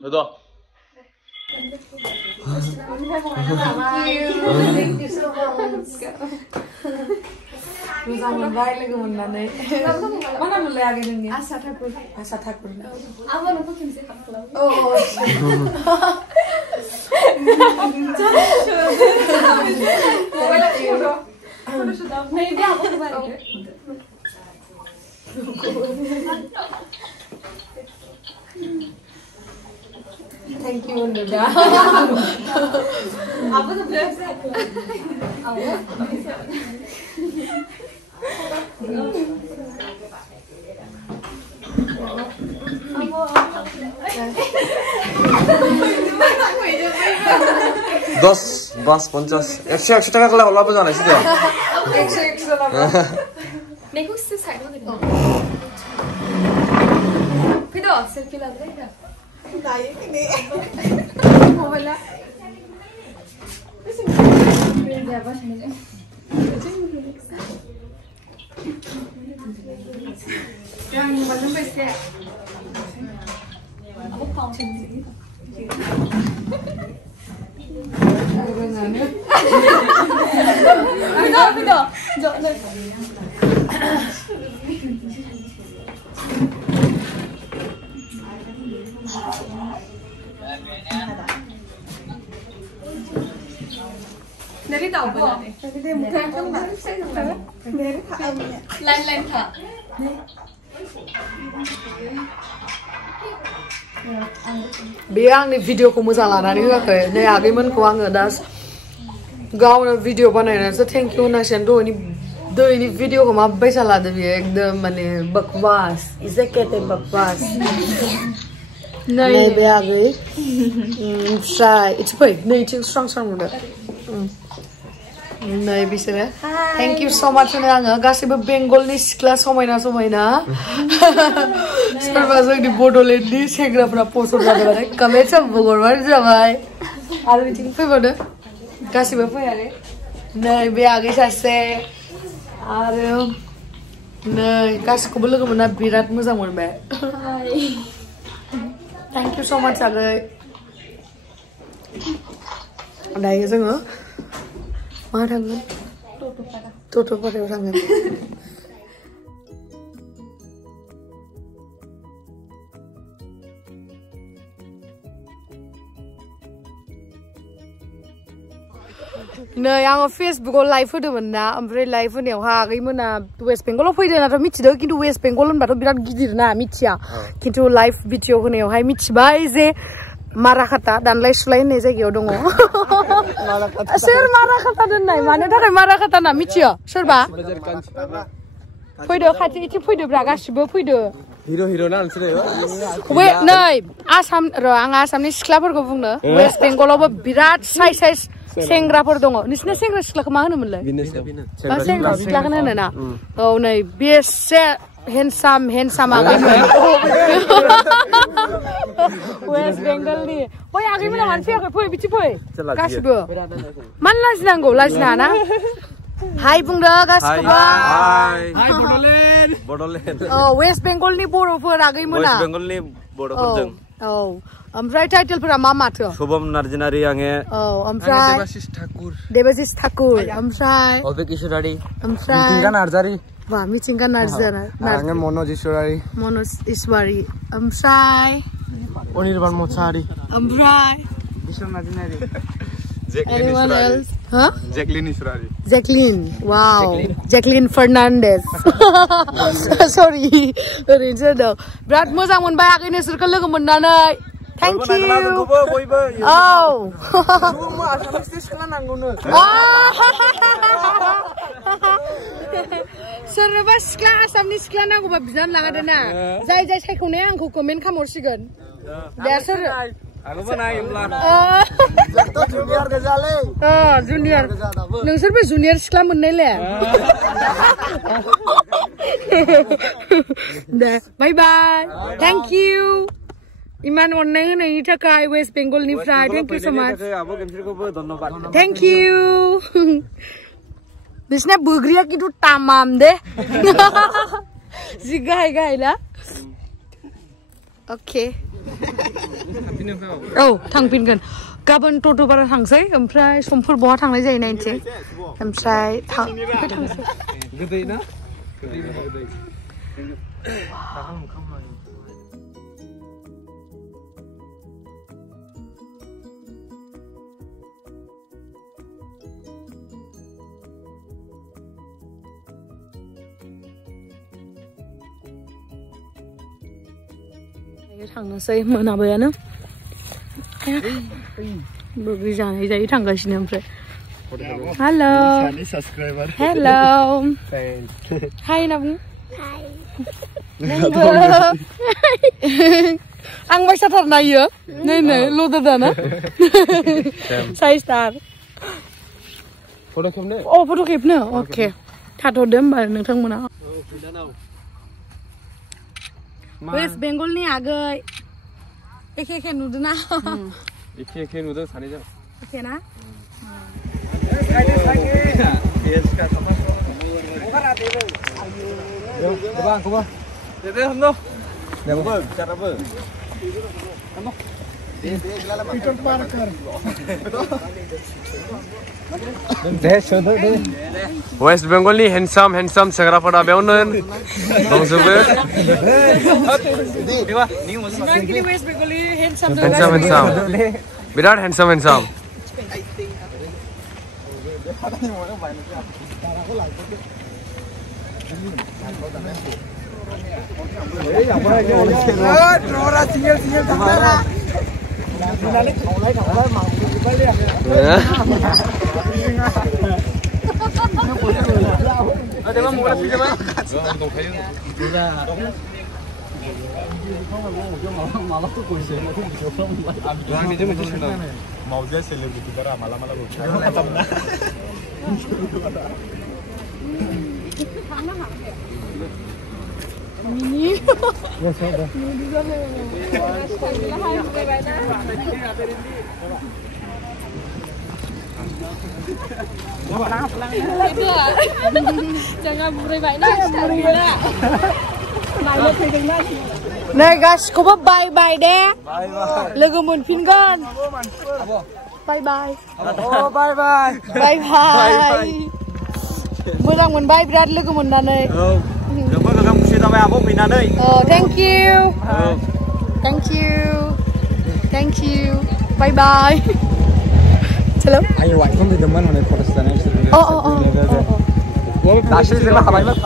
Betul. Thank you so much. Moza moonbla logo moन्नानै mana mulai age नोंनि आसा ठाकुर आबो नोंखौ खेमसे खालाम Thank you Nuda. Apa tuh biasa? Dos, bas, 50. 100 টাকা করলে হলো জানা আছে তো 100 টাকা নেক্সট সাইড হবে না ভিডিও সেলফি লাগবে না নাই নে মোবাইল যাবা শুনে yang mana beste aku tahu sendiri Video. Dari tahu benar deh. Dari muka kan baru saya tahu. Dari tahu. Lain tak. Biang ni video ko moza laनानै होआखै नै आगैमोनखौ आङो दा गावनो भिडियो बनायनानैसो थैंक यू होना सेन दोनि भिडियो को माबायसा लादो बियो एकदम माने बकवास इसे कहते बकवास नै बे आगै ओमफ्राय इट्स फै नै थिं स्ट्रं नुदो नै बिसोरो थैंक यू सो मच होनो आङो गासिबो बेंगलनि सिख्ला समायना सोरबा जोंनि बडलेण्डनि सेंग्राफोरा पसन्द जादोंबाथाय कमेन्ट हरबानो जाबाय आरो बिथिं फैबावदो गासिबो फैयाले नै बे आगै सासे आरो नै गासिखौबो लोगो मोनना बिराद मोजां मोनबाय थैंक यू सो मच आगै दायो जोङो मा थांगोन टट'पारायाव थांगोन नै आङो फेसबुकाव लाइभ होदोंमोन ना ओमफ्राय लाइभ होनायावहा आगैमोना वेस्ट बेंगलाव फैदों नाथ' मिथिदों खिन्थु वेस्ट बेंगल होनबाथ' बिराद गिदिर ना मिथिया खिन्थु लाइभ भिडिअ होनायावहाय मिथिबाय जे माराखाता दानलाय सुलाय होननाय जायगायाव दङ सोर माराखाता दोननाय मानो थाखाय माराखाता ना मिथियो सोरबा फैदो खाथि इथि फैदोब्रा गासिबो फैदो हिरो ना नोंसोरो नै आसाम र' आं आसामनि सिख्लाफोरखौ बुंनो वेस्ट बेंगलावबो बिराद साइज सेंग्राफोर दङ नोंसिना सेंग्रा सिख्लाखौ मा होनोमोनलाय सेंग्रा सिख्लाखौनो होनो ना औ नै बेसे हेन्डसाम आगैमोन वेस्ट बेंगलनि ओइ आगैमोना मानो फैयाखै फै बिथि फै गासिबो मानो लाजिनांगौ लाजिनाङा ना हाय बुंदो गासिबो हाय बडलेण्ड औ वेस्ट बेंगलनि बर'फोर आगैमोना वेस्ट बेंगलनि बर'फोरजों औ ओमफ्राय टाइटेलफोरा मा माथो शुभम नार्जिनारि आङो औ ओमफ्राय देबासिस ठाकुर ओमफ्राय अबेक इसरारि ओमफ्राय मिथिंगा नार्जारि बा मिथिंगा नार्जारि आङो मनज इसवारि ओमफ्राय अनिर्बान मोसाहारि ओमफ्राय Biswa नार्जिनारि anyone else huh Jacqueline Israri wow Jacqueline Fernandez sorry ओरैनोसो दं बिराद मोजां मोनबाय आगै नोंसोरखौ लोगो मोननानै थैंक यू औ सोरनोबा सिख्ला आसामनि सिख्ला नांगौबा बिनानै लागादो ना जाय सायख'नाया आंखौ कमेन्ट खालामहरसिगोन दे सोर जुनियर नोंसोरबो जुनियर सिख्ला मोननायले दे बाय बाय थैंक यू इमान अननाय होनायनि थाखाय वेस्ट बेंगलनिफ्राय thank you so much thank you बिसना बोग्रिया किन्तु तामाम दे जि गाहाय ना ओके औ थांफिनगोन गाबोन टट'पारा थांसै ओमफ्राय समफोर बहा थांनाय जायो नायनोसै ओमफ्राय थांसै गोदै ना गोदै थांनोसै मोनाबायानो बबे जानाय जायो थांगासिनो ओमफ्राय हेलौ हेलौ हाय होनना बुं आं बायसाथारना इयो नै नै लदर दाना साइज स्टार फट' खेबनो अ फट' खेबनो अके थाथ'दो होमबा नोंथांमोना वेस्ट बेंगलनि आगै एखे नुदोंना एखे नुदों सानैजों एखे ना वेस्ट बेंगलनि हेन्डसाम सेंग्राफोरा बेयावनो दंजोबो हेन्डसाम बिराद handsome Maunya selebriti bara malam-malam. Mini. Jangan burai banyak. Nah guys, coba bye deh. Logo moonfingan. Bye. Oh bye. Moजां मोनबाय बिराद लोगो मोननानै जोंबो गोगोम खुसि जाबाय आब' फैनानै thank you bye चलो आइ वाइफोर फैदोंमोन माने फट'स लानाय दासो जेला हाबायमोन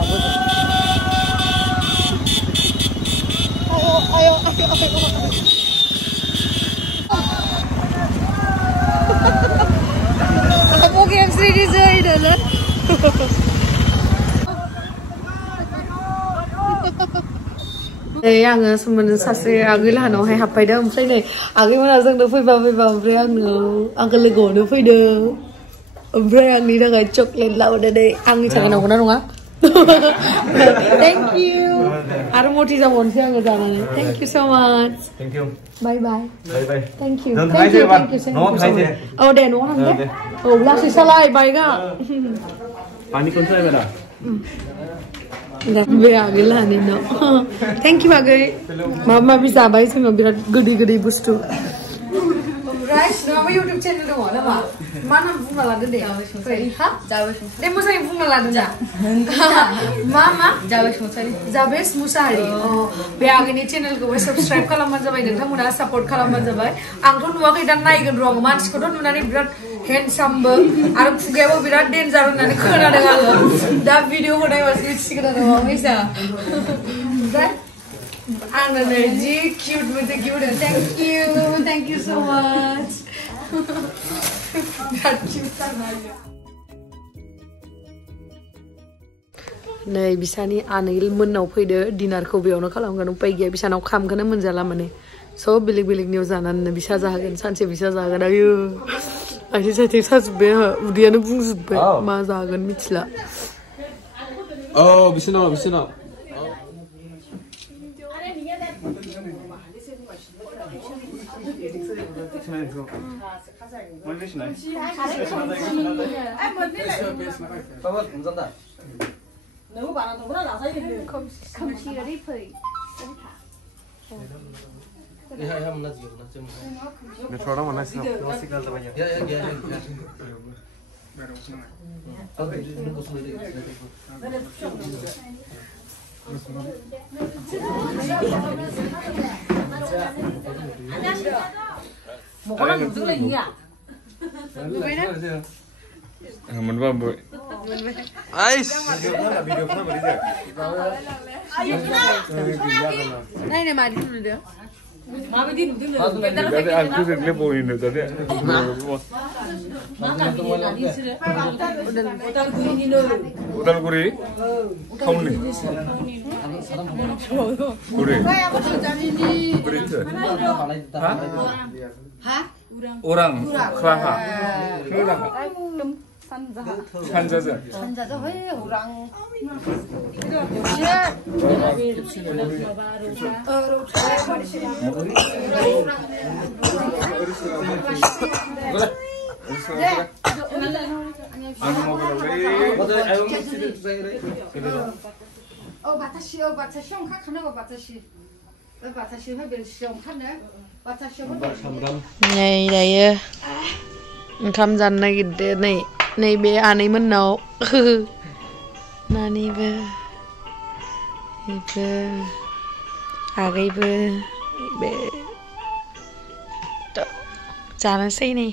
Aku Gemsri Daimari आङो सोमोन्दो सासे आगै लाहानावहाय हाबफैदों ओमफ्राय नै आगैमोना जोंनो फैबा ओमफ्राय आंखौ लोगो हमनो फैदों ओमफ्राय आंनि थाखाय चकलेट लाबोदों आंनि थाखाय नांगौना नङा थेंक इउ आरो मथि जाबावनोसै आङो जानानै थेंक इउ स' माच बाय थेंक इउ औ दे न'आव थांदे औ लासै सालाय बाइकआ पानिखौनो सालायबाय बे आगै लाहानि न' थेंक इउ आगै माबा माबि जाबाय जोङो बिराद गोदै बुस्थु ओमफ्राय नोंहाबो इउटुब चेनेल दङ नामा मा नाम बुंना लादो दे दे मोजाङै बुंना लादो दा मा जाबेस मुसाहारि बे आगैनि चेनेलखौबो साबस्क्राइब खालामबानो जाबाय नोंथांमोना सापर्ट खालामबानो जाबाय आंथ' नुवाखै दा नायगोन र' आङो मानसिखौथ' नुनानै बिराद हेन्डसामबो आरो खुगायाबो बिराद डेन्जार होननानै खोनादों आङो दा भिडिअखौ नायबासो मिथिसिगोन आरो माबायसा ओमफ्राय आंनो नै जि किउट मोनसे गिफ्ट थेंक इउ स' माच बिराद किउट नै बिसानि आनै मोननाव फैदो डिनारखौ बेयावनो खालामगोन उपाय गैया बिसानाव खामखौनो मोनजाला माने सब बेलेग जानानै बिसा जाहोगोन सानसे बिसा जागोन आयु आथिं साथिं साजोब्बाय आंहा उदैयानो बुंजोब्बाय मा जागोन मिथिला बिसोरनाव Metro mana sih? Signal tu banyak. Mwnbla boy. Ais. Video kan beri dia. Nai mari dulu dia. Jadi aku sedih poin itu tadi. Udal kuri. Kau ni. Kuri. Kuri tu. Hah? Orang. Keraha. 산자자. 산자자 왜 orang. Này đây oंखाम जानो नागिरदो नैबे आनैमोननाव नानिबो बेबो आगैबो बे जानोसै नै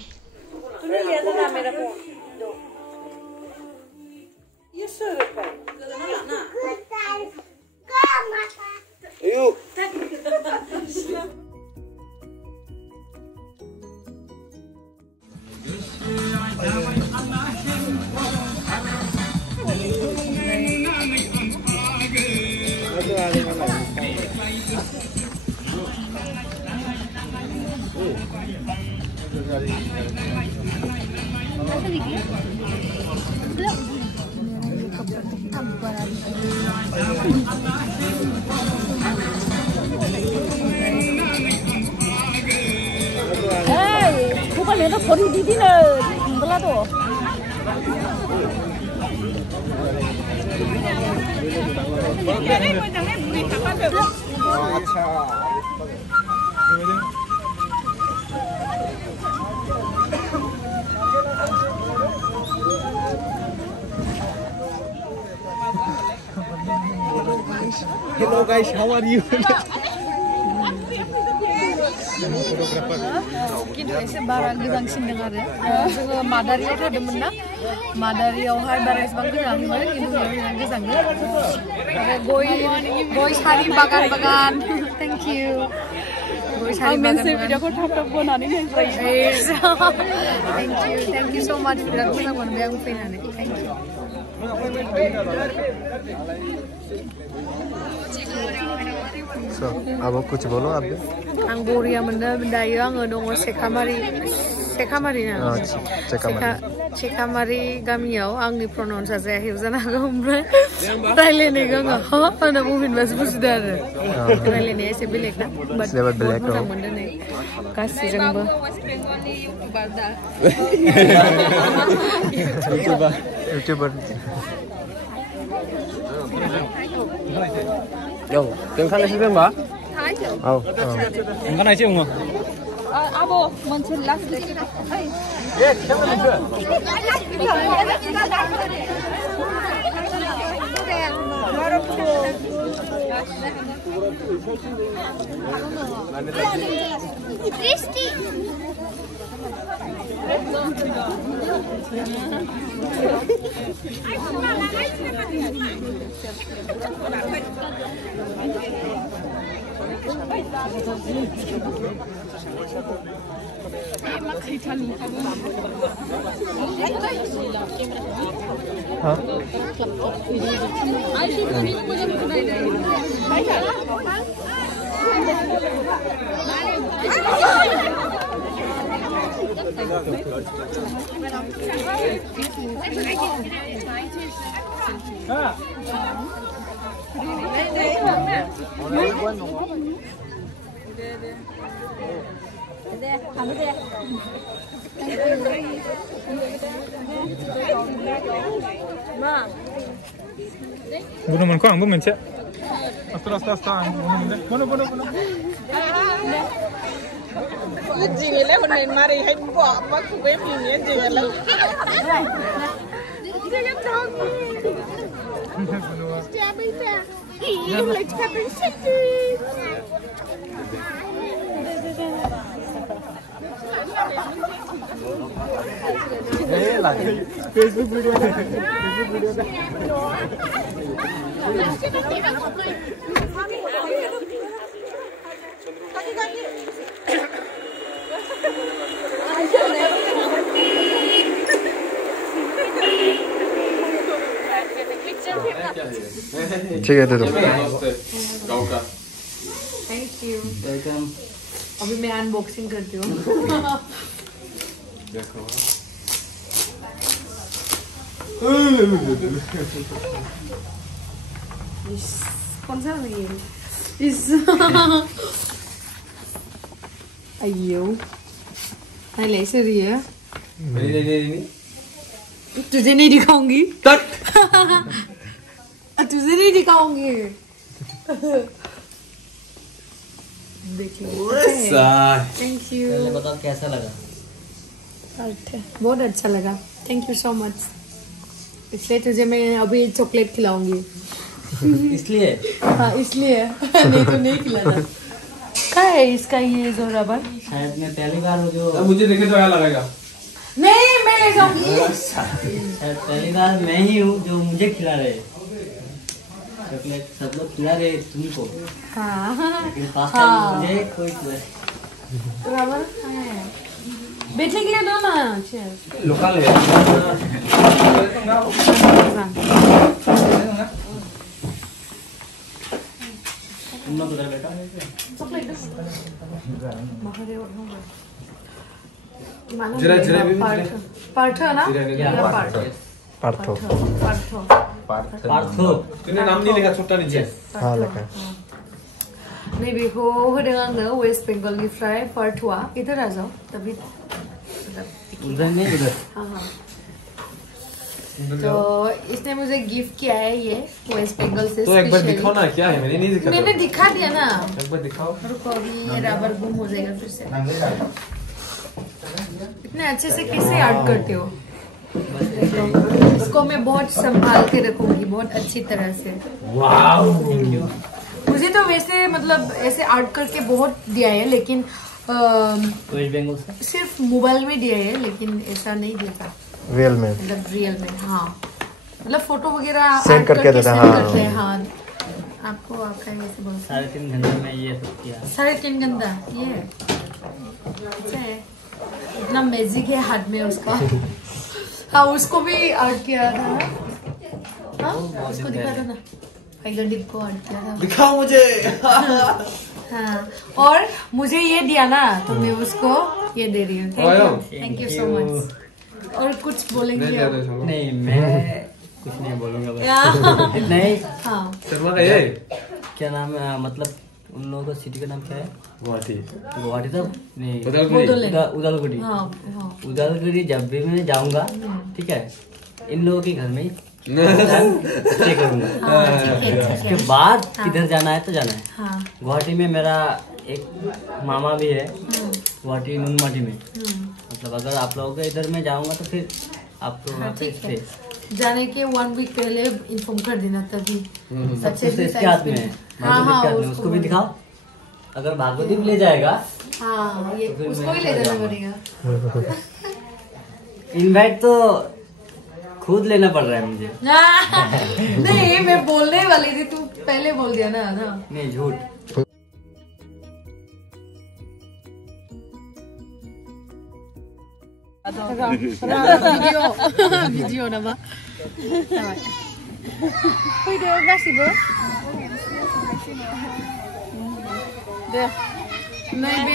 bukan itu body di sini Mwnbla tuh. Hello guys, how are you? Mungkin एसे बारा गोजांसिन दं आरो जोङो मादारियाव थादोंमोन ना मादारियावहाय बारा एसेबां गोजाङाखैमोन खिन्थु बेयाव गोजाङो आरो गय सारि बागान थेंक इउ गय सारि बागान भिडिअखौ थाब बनानै थेंक इउ स' माच बिराद मोजां मोनबाय आं फैनानै thank you So, abang kuch bolo abde? Ang Boria menda dayo ang dong Sekamari na. Sekamari gamiyaw ang ni pronounce sa hiwzana gombre. Taile ni ganga ha ana movin bas busdar. Taile ni ese bilek na. Lebat bilek ko. Menda ni kasi jangba. YouTuber. Yo, tiếng khăn này sẽ ba? Thái chứ. Cái này chứ không? Abo, mình xin lắc đi. Ê, chắc là chưa? Bunu mun kau, bu mun cek. Asal. Bunu. Jing ấy lấy một nền mà đi hay bỏ mà không biết gì nhé jing ấy lắm. Jing ấy trông. Cha bây giờ, em lấy cha bây giờ chứ. Thế là Facebook video này. Facebook video này. ठीक है दे दो गाँव का thank you अभी मैं unboxing करती हूँ देखो कौन सा है ये इस अयो नहीं ले से रही है नहीं तुझे नहीं दिखाऊंगी तक तुझे नहीं दिखाऊंगी देखिए थैंक यू बताओ कैसा लगा बहुत अच्छा लगा थैंक यू सो मच इसलिए तुझे मैं अभी चॉकलेट खिलाऊंगी इसलिए हाँ इसलिए नहीं तो नहीं खिलाना क्या है इसका ये जो रबर शायद मैं पहली बार जो मुझे देखे तो क्या लगेगा नहीं मैं ले जाऊंगी शायद पहली बार मैं ही हूँ जो मुझे खिला रहे चॉकलेट सब लोग खिला रहे तुमको हाँ लेकिन फर्स्ट टाइम मुझे कोई खिला रबर बेचने के लिए दो ना लोकल है पार्थो ना पार्थो पार्थो तूने नाम नहीं लिखा छोटा नीचे हाँ लिखा नहीं बेखो होदे आंगो वेस्ट बेंगल निफ्राय पार्थोआ इधर आ जाओ तभी उधर नहीं उधर हाँ तो इसने मुझे गिफ्ट किया है ये वेस्ट बंगाल से तो एक बार दिखाओ ना क्या है मैंने नहीं दिखा मैंने दिखा दिया ना एक बार दिखाओ रुको अभी ये रबर गुम हो जाएगा फिर से इतने अच्छे से कैसे आर्ट करते हो इसको मैं बहुत संभाल के रखूंगी बहुत अच्छी तरह से वाओ मुझे तो वैसे मतलब ऐसे आर्ट करके बहुत दिया है लेकिन वेस्ट बंगाल से सिर्फ मोबाइल में दिया है लेकिन ऐसा नहीं देता रियल में मतलब रियल में हाँ मतलब फोटो वगैरह सेंड करके देता हाँ आपको आपका ऐसे बोल 3.5 घंटे में ये सब किया 3.5 घंटा ये अच्छा है इतना मैजिक है हाथ में उसका हाँ उसको भी आर्ट किया था हाँ उसको दिखा था ना डिप को आर्ट किया था दिखाओ मुझे हाँ और मुझे ये दिया ना तो मैं उसको ये दे रही हूँ थैंक यू सो मच और कुछ बोलेंगे नहीं मैं कुछ नहीं बोलूंगा नहीं हाँ शर्मा का ये क्या नाम है मतलब उन लोगों का सिटी का नाम क्या है गुवाहाटी तो नहीं उदालगुड़ी उदालगुड़ी जब भी मैं जाऊंगा ठीक है इन लोगों के घर में ही स्टे करूंगा उसके बाद किधर जाना है तो जाना है गुवाहाटी में मेरा एक मामा भी है गुवाहाटी नुनमाटी में मतलब अगर आप लोगों के इधर में जाऊंगा तो फिर आपको वहाँ पे स्टे जाने के 1 वीक पहले इन्फॉर्म कर देना तभी इसके हाथ में उसको भी दिखाओ अगर भागवती ले जाएगा हाँ ये उसको ही ले जाना पड़ेगा इनवाइट तो खुद लेना पड़ रहा है मुझे नहीं मैं बोलने वाली थी तू पहले बोल दिया ना नहीं झूठ भिडिअ नामा फैदो गासिबो दे नैबे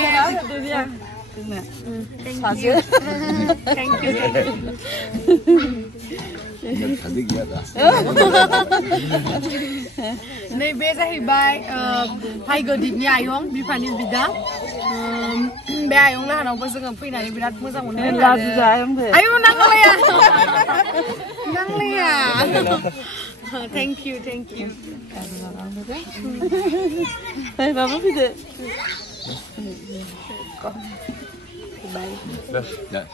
थैंक यू नैबे जाहैबाय भाइगो दिपनि आयं बिफानि बिदा बे आयं लाहानावबो जोङो फैनानै बिराद मोजां मोनो आयु नांलाया Thank you. Hey, Mama Pide. Bye. Dạ.